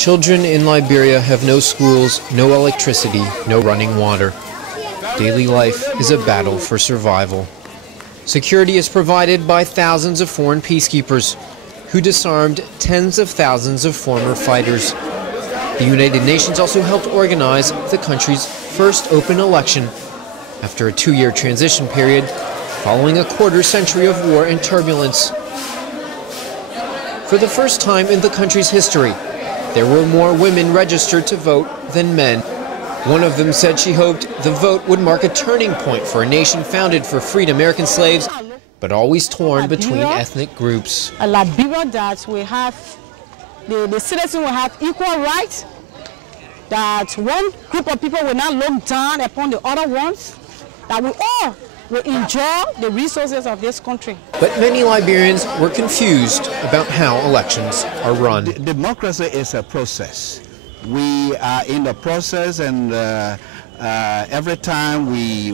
Children in Liberia have no schools, no electricity, no running water. Daily life is a battle for survival. Security is provided by thousands of foreign peacekeepers who disarmed tens of thousands of former fighters. The United Nations also helped organize the country's first open election after a 2-year transition period following a quarter-century of war and turbulence. For the first time in the country's history, there were more women registered to vote than men. One of them said she hoped the vote would mark a turning point for a nation founded for freed American slaves, but always torn between ethnic groups. A Liberia that we have, the citizens will have equal rights, that one group of people will not look down upon the other ones, that we all will enjoy the resources of this country. But many Liberians were confused about how elections are run. Democracy is a process. We are in the process, and every time we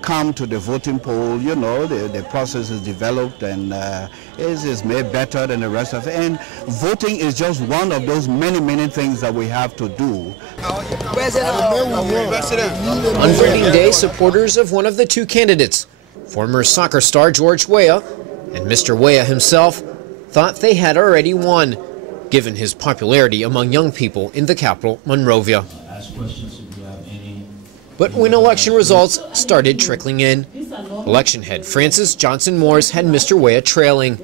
come to the voting poll, you know, the process is developed and it is made better than the rest of it. And voting is just one of those many things that we have to do. On voting day, supporters of one of the two candidates, former soccer star George Weah and Mr. Weah himself, thought they had already won, given his popularity among young people in the capital, Monrovia. But when election results started trickling in, election head Frances Johnson Morris had Mr. Weah trailing.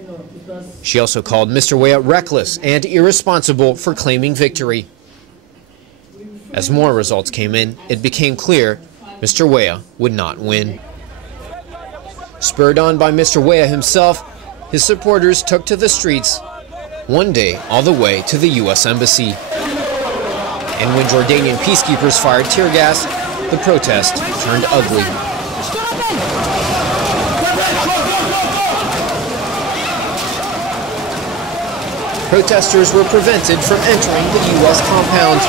She also called Mr. Weah reckless and irresponsible for claiming victory. As more results came in, it became clear Mr. Weah would not win. Spurred on by Mr. Weah himself, his supporters took to the streets, one day all the way to the U.S. Embassy. And when Jordanian peacekeepers fired tear gas, the protest turned ugly. Protesters were prevented from entering the U.S. compound.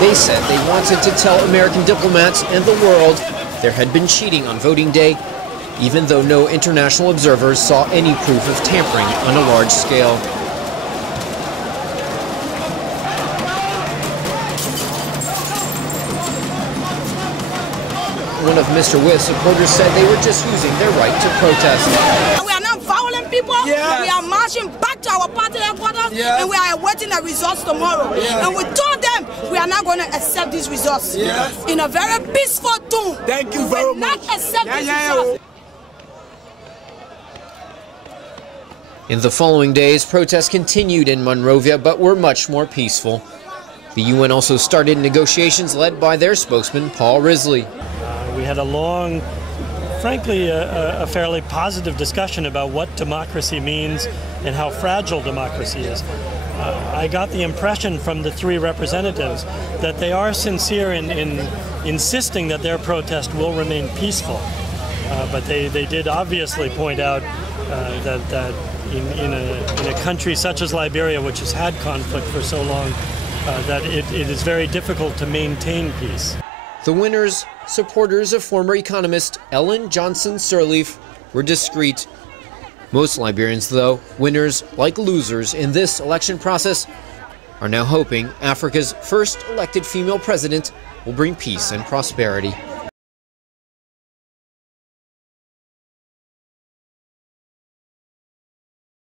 They said they wanted to tell American diplomats and the world there had been cheating on voting day, even though no international observers saw any proof of tampering on a large scale. One of Mr. Weah's supporters said they were just using their right to protest. We are not violent people. Yes. We are marching back to our party headquarters, yes, and we are awaiting the results tomorrow. Yes. And we told them we are not going to accept these results. Yes. In a very peaceful tone. Thank you very much. We will not accept these results. In the following days, protests continued in Monrovia, but were much more peaceful. The UN also started negotiations led by their spokesman, Paul Risley. We had a long, frankly, a fairly positive discussion about what democracy means and how fragile democracy is. I got the impression from the three representatives that they are sincere in insisting that their protest will remain peaceful. But they did obviously point out that in a country such as Liberia, which has had conflict for so long, that it is very difficult to maintain peace. The winners, supporters of former economist Ellen Johnson Sirleaf, were discreet. Most Liberians, though, winners like losers in this election process, are now hoping Africa's first elected female president will bring peace and prosperity.